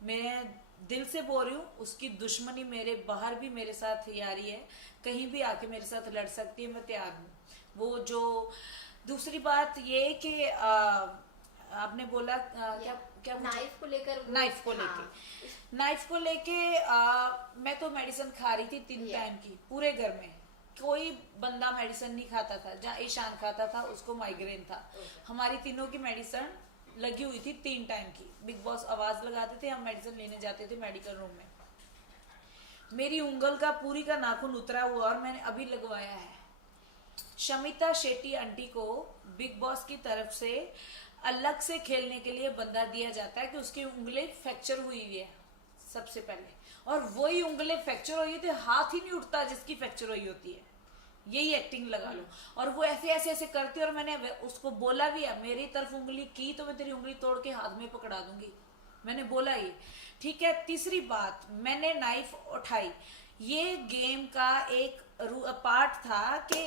मैं दिल से बोल रही हूँ, उसकी दुश्मनी मेरे बाहर भी मेरे साथ यारी है, कहीं भी आके मेरे साथ लड़ सकती है, मैं तैयार हूँ। वो जो दूसरी बात ये कि आपने बोला क्या क्या पूछा? नाइफ को लेकर नाइफ को लेके, हाँ। नाइफ को लेके मैं तो मेडिसिन खा रही थी 3 टाइम की पूरे घर में। कोई बंदा मेडिसिन नहीं खाता था, जहाँ ईशान खाता था उसको माइग्रेन था। हमारी तीनों की मेडिसिन लगी हुई थी 3 टाइम की। बिग बॉस आवाज लगाते थे, हम मेडिसिन लेने जाते थे मेडिकल रूम में। मेरी उंगल का पूरी का नाखून उतरा हुआ और मैंने अभी लगवाया है। शमिता शेट्टी आंटी को बिग बॉस की तरफ से अलग से खेलने के लिए बंदा दिया जाता है कि उसकी उंगली फ्रैक्चर हुई हुई है सबसे पहले, और वही उंगली फ्रैक्चर हुई थी, हाथ ही नहीं उठता जिसकी फ्रैक्चर हुई होती है। यही एक्टिंग लगा लो। और वो ऐसे ऐसे ऐसे करती है, और मैंने उसको बोला भी है, मेरी तरफ उंगली की तो मैं तेरी उंगली तोड़ के हाथ में पकड़ा दूंगी, मैंने बोला ये। ठीक है, तीसरी बात, मैंने नाइफ उठाई। ये गेम का एक पार्ट था कि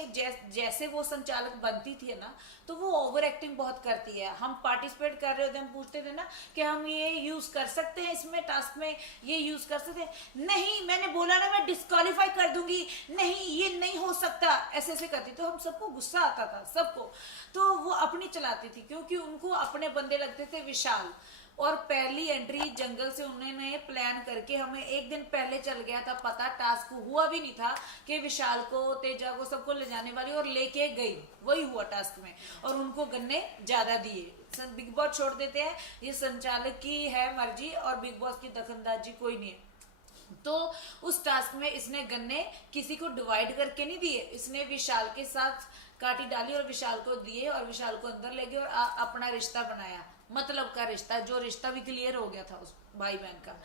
जैसे वो संचालक बनती थी ना, तो वो ओवर एक्टिंग बहुत करती है। हम पार्टिसिपेट कर रहे होते, हम पूछते थे ना कि हम ये यूज कर सकते हैं इसमें, टास्क में ये यूज कर सकते हैं। नहीं, मैंने बोला ना मैं डिस्क्वालीफाई कर दूंगी, नहीं ये नहीं हो सकता, ऐसे ऐसे करती। तो हम सबको गुस्सा आता था, सबको। तो वो अपनी चलाती थी क्योंकि उनको अपने बंदे लगते थे विशाल। और पहली एंट्री जंगल से उन्होंने प्लान करके हमें एक दिन पहले चल गया था पता, टास्क हुआ भी नहीं था कि विशाल को, तेजा को, सबको ले जाने वाली, और लेके गई, वही हुआ टास्क में। और उनको गन्ने ज्यादा दिए। बिग बॉस छोड़ देते हैं, ये संचालक की है मर्जी, और बिग बॉस की दखलंदाजी कोई नहीं है। तो उस टास्क में इसने गन्ने किसी को डिवाइड करके नहीं दिए, इसने विशाल के साथ काटी डाली और विशाल को दिए, और विशाल को अंदर ले गए और अपना रिश्ता बनाया, मतलब का रिश्ता, जो रिश्ता भी क्लियर हो गया था उस भाई बहन का।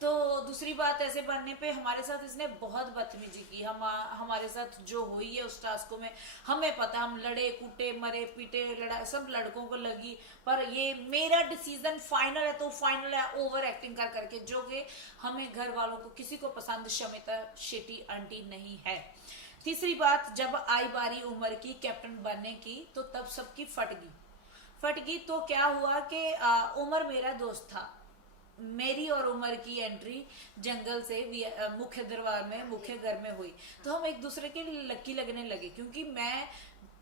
तो दूसरी बात, ऐसे बनने पे हमारे साथ इसने बहुत बदतमीजी की। हमारे साथ जो हुई है उस टास्क में, हमें पता, हम लड़े कूटे, मरे पीटे, लड़ा, सब लड़कों को लगी। पर ये मेरा डिसीजन फाइनल है तो फाइनल है, ओवर एक्टिंग कर करके, जो कि हमें घर वालों को किसी को पसंद शमिता शेट्टी आंटी नहीं है। तीसरी बात, जब आई बारी उमर की कैप्टन बनने की, तो तब सबकी फट गई। तो क्या हुआ कि उमर मेरा दोस्त था, मेरी और उमर की एंट्री जंगल से मुख्य दरबार में, मुख्य घर में हुई। तो हम एक दूसरे के लक्की लगने लगे, क्योंकि मैं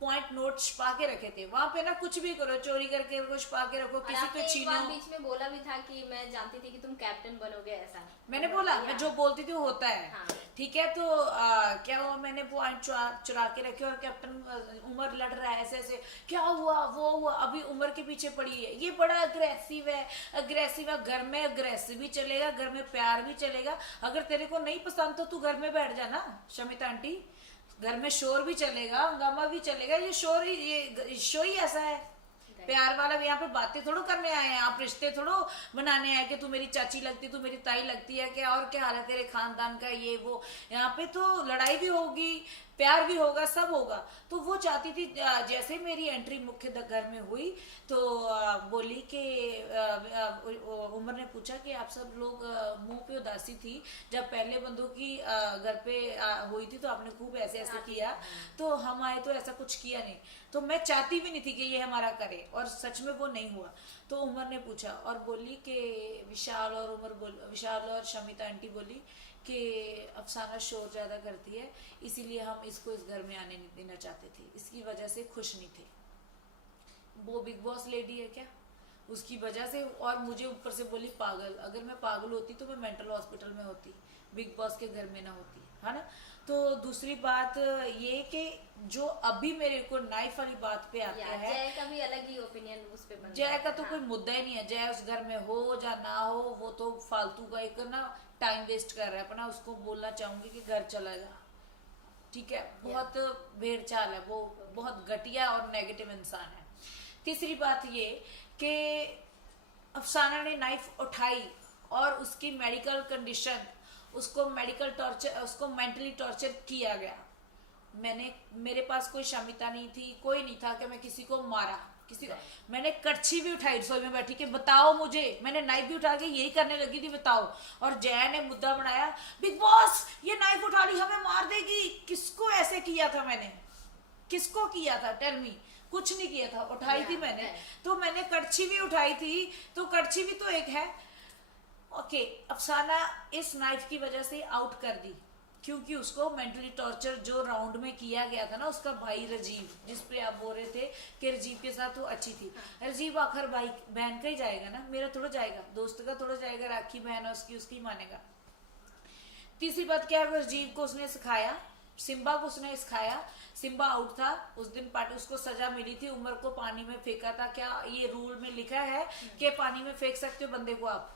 पॉइंट नोट छुपा के रखे थे वहां पे ना, कुछ भी करो, चोरी करके कुछ छुपा के रखो, किसी को छीनो। बीच में बोला भी था कि मैं जानती थी कि तुम कैप्टन बनोगे, ऐसा मैंने बोला, मैं जो बोलती थी वो होता है। हाँ। ठीक है, तो क्या हुआ, मैंने पॉइंट चुरा के रखे, और कैप्टन उमर लड़ रहा है ऐसे ऐसे, क्या हुआ वो हुआ, अभी उमर के पीछे पड़ी है, ये बड़ा अग्रेसिव है। घर में अग्रेसिव भी चलेगा, घर में प्यार भी चलेगा। अगर तेरे को नहीं पसंद तो तू घर में बैठ जाना शमिता आंटी, घर में शोर भी चलेगा, हंगामा भी चलेगा। ये शोर ही, ये शो ही ऐसा है प्यार वाला। यहाँ पे बातें थोड़ो करने आए हैं, आप रिश्ते थोड़ो बनाने आए कि तू मेरी चाची लगती, तू मेरी ताई लगती है क्या, और क्या हाल है तेरे खानदान का, ये वो। यहाँ पे तो लड़ाई भी होगी, प्यार भी होगा, सब होगा। तो वो चाहती थी, जैसे मेरी एंट्री मुख्य घर में हुई तो बोली कि उमर ने पूछा कि आप सब लोग मुंह पे उदासी थी, जब पहले बंदों की घर पे हुई थी तो आपने खूब ऐसे ऐसे किया, तो हम आए तो ऐसा कुछ किया नहीं। तो मैं चाहती भी नहीं थी कि ये हमारा करे, और सच में वो नहीं हुआ। तो उमर ने पूछा और बोली कि विशाल और शमिता आंटी बोली कि अफसाना शोर ज्यादा करती है, इसीलिए हम इसको इस घर में आने नहीं देना चाहते थे, इसकी वजह से खुश नहीं थे। वो बिग बॉस लेडी है क्या, उसकी वजह से। और मुझे ऊपर से बोली पागल। अगर मैं पागल होती तो मैं मेंटल हॉस्पिटल में होती, बिग बॉस के घर में ना होती, है ना। तो दूसरी बात ये कि जो अभी मेरे को नाइफ वाली बात पे आता है, जय का भी अलग ही ओपिनियन उस पे बनता जय का तो हाँ। कोई मुद्दा ही नहीं है। जय उस घर में हो या ना हो, वो तो फालतू का एक ना टाइम वेस्ट कर रहा है अपना। उसको बोलना चाहूंगी कि घर चला जा, ठीक है। बहुत भेड़ चाल है वो, बहुत घटिया और नेगेटिव इंसान है। तीसरी बात ये कि अफसाना ने नाइफ उठाई और उसकी मेडिकल कंडीशन, उसको मेडिकल टॉर्चर, उसको मेंटली टॉर्चर किया गया। मेरे पास कोई क्षमता नहीं थी, कोई नहीं था कि मैं किसी को मारा, किसी को। मैंने कड़छी भी उठाई रसोई में बैठी कि बताओ मुझे, मैंने नाइफ भी उठा के यही करने लगी थी, बताओ। और जया ने मुद्दा बनाया, बिग बॉस ये नाइफ उठा ली, हमें मार देगी। किसको ऐसे किया था मैंने, किसको किया था, टेल मी। कुछ नहीं किया था, उठाई थी मैंने। तो मैंने कड़छी भी उठाई थी, तो कड़छी भी तो एक है। ओके, अफसाना इस नाइफ की वजह से आउट कर दी क्योंकि उसको मेंटली टॉर्चर जो राउंड में किया गया था ना, उसका भाई राजीव, जिस पे आप बोल रहे थे कि राजीव के साथ वो अच्छी थी, राजीव आखिर भाई बहन का ही जाएगा ना, मेरा थोड़ा जाएगा, दोस्त का थोड़ा जाएगा, राखी बहन है उसकी, उसकी मानेगा। तीसरी बात क्या है, राजीव को उसने सिखाया, सिम्बा को उसने सिखाया, सिम्बा आउट था उस दिन, पार्टी उसको सजा मिली थी, उमर को पानी में फेंका था। क्या ये रूल में लिखा है कि पानी में फेंक सकते हो बंदे को आप?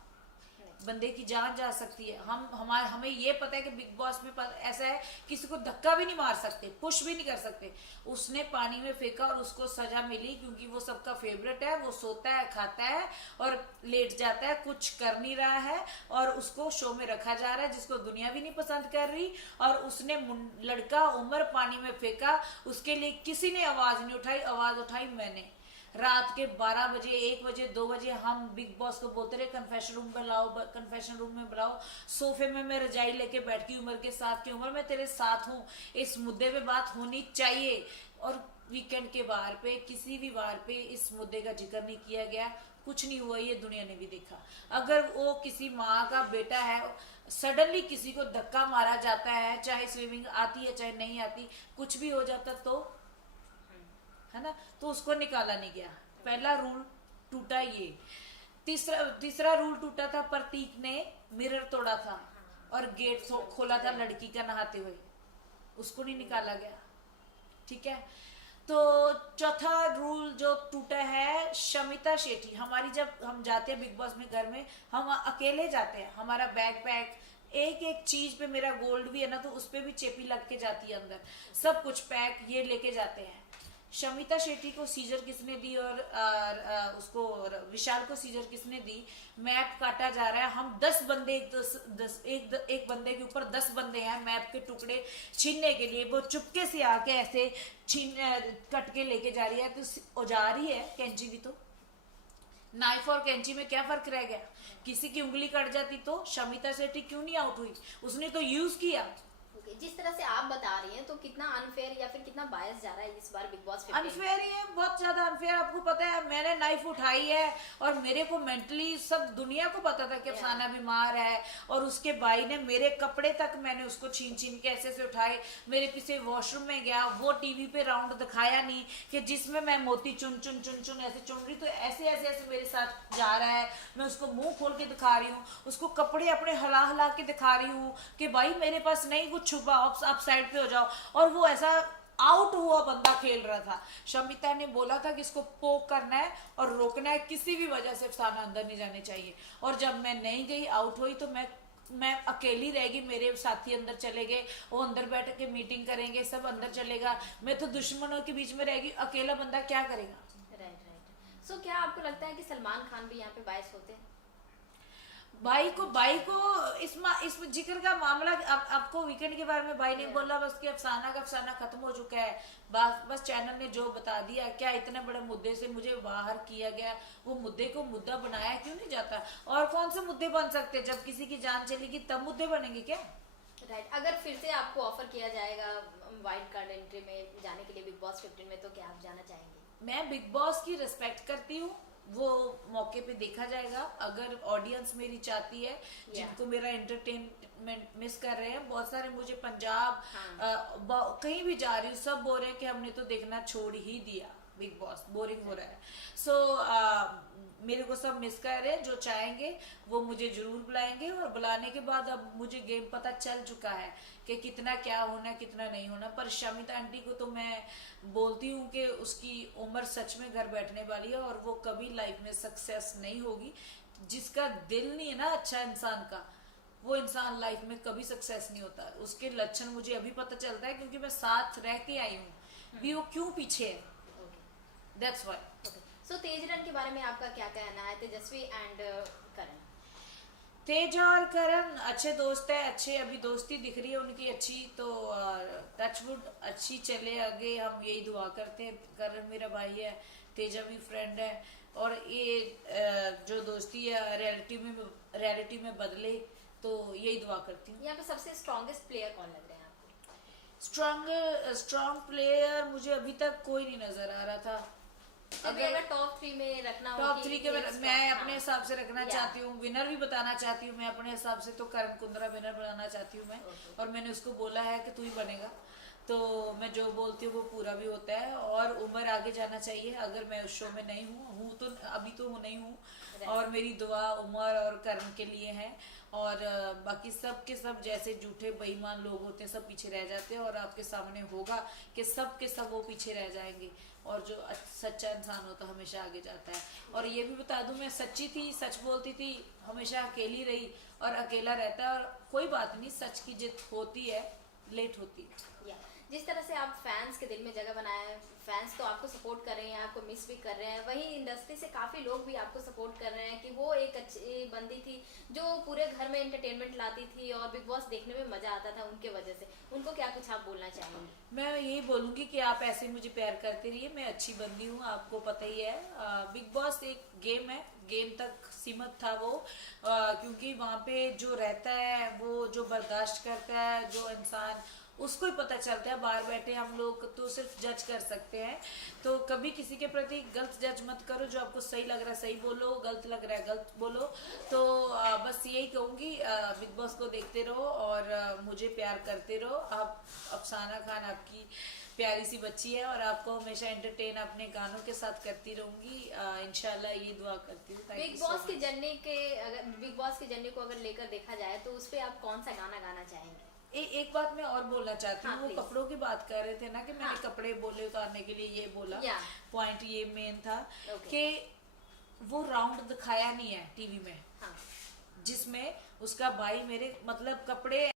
बंदे की जान जा सकती है। हमें ये पता है कि बिग बॉस में ऐसा है, किसी को धक्का भी नहीं मार सकते, पुश भी नहीं कर सकते। उसने पानी में फेंका और उसको सजा मिली क्योंकि वो सबका फेवरेट है, वो सोता है, खाता है और लेट जाता है, कुछ कर नहीं रहा है और उसको शो में रखा जा रहा है, जिसको दुनिया भी नहीं पसंद कर रही। और उसने लड़का उमर पानी में फेंका, उसके लिए किसी ने आवाज नहीं उठाई, आवाज उठाई मैंने। रात के 12 बजे, 1 बजे, 2 बजे हम बिग बॉस को बोलते रहे कन्फेशन रूम में लाओ, कन्फेशन रूम में बुलाओ। सोफे में मैं रजाई लेके बैठती हूँ, उमर के साथ की उमर मैं तेरे साथ हूँ, इस मुद्दे पे बात होनी चाहिए। और वीकेंड के बार पे, किसी भी बार पे इस मुद्दे का जिक्र नहीं किया गया, कुछ नहीं हुआ, ये दुनिया ने भी देखा। अगर वो किसी माँ का बेटा है, सडनली किसी को धक्का मारा जाता है, चाहे स्विमिंग आती है चाहे नहीं आती, कुछ भी हो जाता तो, है ना, तो उसको निकाला नहीं गया। पहला रूल टूटा ये। तीसरा रूल टूटा था, प्रतीक ने मिरर तोड़ा था और गेट खोला था लड़की का नहाते हुए, उसको नहीं निकाला गया, ठीक है। तो चौथा रूल जो टूटा है, शमिता शेट्टी, हमारी जब हम जाते हैं बिग बॉस में, घर में हम अकेले जाते हैं, हमारा बैग पैक, एक एक चीज पे, मेरा गोल्ड भी है ना तो उस पे भी चेपी लग के जाती है अंदर, सब कुछ पैक ये लेके जाते हैं। शमिता शेट्टी को सीजर किसने दी और उसको विशाल को सीजर किसने दी? मैप काटा जा रहा है, हम 10 बंदे, एक बंदे के ऊपर 10 बंदे हैं मैप के टुकड़े छीनने के लिए। वो चुपके से आके ऐसे कट के लेके जा रही है, तो औजार ही है, कैंची भी तो। नाइफ और कैंची में क्या फर्क रह गया? किसी की उंगली कट जाती तो शमिता शेट्टी क्यों नहीं आउट हुई? उसने तो यूज किया। जिस तरह से आप बता रही हैं तो कितना अनफेयर या फिर कितना बायस जा रहा है इस बार बिग बॉस 15? अनफेयर ही है, बहुत ज्यादा अनफेयर। आपको पता है मैंने नाइफ उठाई है और मेरे को मेंटली सब दुनिया को पता था कि अफसाना बीमार है, और उसके भाई ने मेरे कपड़े तक मैंने उसको छीन छीन के ऐसे से उठाए, मेरे पीछे वॉशरूम में गया, वो टीवी पे राउंड दिखाया नहीं कि जिसमें मैं मोती चुन चुन चुन चुन ऐसे चुन रही, तो ऐसे ऐसे ऐसे मेरे साथ जा रहा है, मैं उसको मुंह खोल के दिखा रही हूँ, उसको कपड़े अपने हला हला के दिखा रही हूँ कि भाई मेरे पास नहीं, वो छुपा, आप साइड पे हो जाओ। और वो ऐसा आउट हुआ बंदा खेल रहा था। शमिता ने बोला था कि इसको पोक करना है और रोकना है, किसी भी वजह से अफसाना अंदर नहीं जाने चाहिए। और जब मैं नहीं गई, आउट हुई, तो मैं अकेली रहेगी, मेरे साथी अंदर चले गए, वो अंदर बैठ के मीटिंग करेंगे, सब अंदर चलेगा, मैं तो दुश्मनों के बीच में रहेगी, अकेला बंदा क्या करेगा? राइट। सो क्या आपको लगता है कि सलमान खान भी यहाँ पे बायस होते हैं? भाई को इस जिक्र का मामला, आपको वीकेंड के बारे में भाई ने बोला बस कि अफसाना खत्म हो चुका है, बस चैनल ने जो बता दिया। क्या इतने बड़े मुद्दे से मुझे बाहर किया गया, वो मुद्दे को मुद्दा बनाया क्यों नहीं जाता? और कौन से मुद्दे बन सकते? जब किसी की जान चलेगी तब मुद्दे बनेंगे क्या? राइट। अगर फिर से आपको ऑफर किया जाएगा वाइल्ड कार्ड एंट्री में जाने के लिए बिग बॉस 15 में, तो क्या आप जाना चाहेंगे? मैं बिग बॉस की रिस्पेक्ट करती हूँ, वो मौके पे देखा जाएगा। अगर ऑडियंस मेरी चाहती है, जिनको मेरा एंटरटेनमेंट मिस कर रहे हैं, बहुत सारे मुझे पंजाब कहीं भी जा रही हूँ, सब बोल रहे हैं कि हमने तो देखना छोड़ ही दिया, बिग बॉस बोरिंग हो रहा है। सो मेरे को सब मिस कर रहे हैं, जो चाहेंगे वो मुझे जरूर बुलाएंगे। और बुलाने के बाद अब मुझे गेम पता चल चुका है कि कितना क्या होना, कितना नहीं होना। पर शमिता आंटी को तो मैं बोलती हूँ कि उसकी उम्र सच में घर बैठने वाली है और वो कभी लाइफ में सक्सेस नहीं होगी। जिसका दिल नहीं है ना अच्छा इंसान का, वो इंसान लाइफ में कभी सक्सेस नहीं होता। उसके लक्षण मुझे अभी पता चलता है क्योंकि मैं साथ रह के आई हूँ भी, वो क्यों पीछे है, दैट्स व्हाई। सो तेजरन के बारे में आपका क्या कहना है? तेजस्वी एंड करण। तेज और करण अच्छे दोस्त है, अच्छे अभी दोस्ती दिख रही है उनकी अच्छी, तो टचवुड अच्छी चले आगे, हम यही दुआ करते हैं। करण मेरा भाई है, तेजा भी फ्रेंड है, और ये जो दोस्ती है रियलिटी में बदले, तो यही दुआ करती हूँ। यहाँ पे सबसे स्ट्रॉन्गेस्ट प्लेयर कौन लग रहे हैं आपको? स्ट्रॉन्ग प्लेयर मुझे अभी तक कोई नहीं नजर आ रहा था। फिर भी अगर टॉप 3 में रखना हो टॉप कि 3 के मैं अपने हिसाब से रखना या। चाहती हूँ, विनर भी बताना चाहती हूँ मैं अपने हिसाब से, तो करण कुंद्रा विनर बनाना चाहती हूँ मैं। और मैंने उसको बोला है कि तू ही बनेगा, तो मैं जो बोलती हूँ वो पूरा भी होता है। और उम्र आगे जाना चाहिए, अगर मैं उस शो में नहीं हूँ तो अभी तो नहीं हूँ, और मेरी दुआ उमर और करण के लिए है। और बाकी सब के सब जैसे झूठे बेईमान लोग होते हैं सब पीछे रह जाते हैं, और आपके सामने होगा कि सब के सब वो पीछे रह जाएंगे, और जो सच्चा इंसान होता है हमेशा आगे जाता है। और ये भी बता दूं, मैं सच्ची थी, सच बोलती थी, हमेशा अकेली रही और अकेला रहता है, और कोई बात नहीं, सच की जित होती है, लेट होती है। या जिस तरह से आप फैंस के दिल में जगह बनाए हैं, फैंस तो आपको सपोर्ट कर रहे हैं, आपको मिस भी कर रहे हैं, वहीं इंडस्ट्री से काफ़ी लोग भी आपको सपोर्ट कर रहे हैं कि वो एक अच्छी बंदी थी जो पूरे घर में एंटरटेनमेंट लाती थी और बिग बॉस देखने में मज़ा आता था उनके वजह से, उनको क्या कुछ आप बोलना चाहेंगे? मैं यही बोलूंगी कि आप ऐसे मुझे प्यार करते रहिए, मैं अच्छी बंदी हूँ, आपको पता ही है। बिग बॉस एक गेम है, गेम तक सीमित था वो, क्योंकि वहाँ पे जो रहता है, वो जो बर्दाश्त करता है, जो इंसान, उसको ही पता चलता है। बाहर बैठे हम लोग तो सिर्फ जज कर सकते हैं, तो कभी किसी के प्रति गलत जज मत करो। जो आपको सही लग रहा है सही बोलो, गलत लग रहा है गलत बोलो। तो बस यही कहूँगी, बिग बॉस को देखते रहो और मुझे प्यार करते रहो। आप अफसाना खान आपकी प्यारी सी बच्ची है, और आपको हमेशा एंटरटेन अपने गानों के साथ करती रहूंगी, इंशाल्लाह ये दुआ करती हूँ। बिग बॉस की जर्नी के, अगर बिग बॉस की जर्नी को अगर लेकर देखा जाए तो उस पर आप कौन सा गाना गाना चाहेंगे? एक बात मैं और बोलना चाहती हूँ। हाँ, वो please। कपड़ों की बात कर रहे थे ना, कि मैंने हाँ। कपड़े बोले उतारने के लिए ये बोला, या। पॉइंट ये मेन था Okay। कि वो राउंड दिखाया नहीं है टीवी में, हाँ। जिसमें उसका भाई मेरे मतलब कपड़े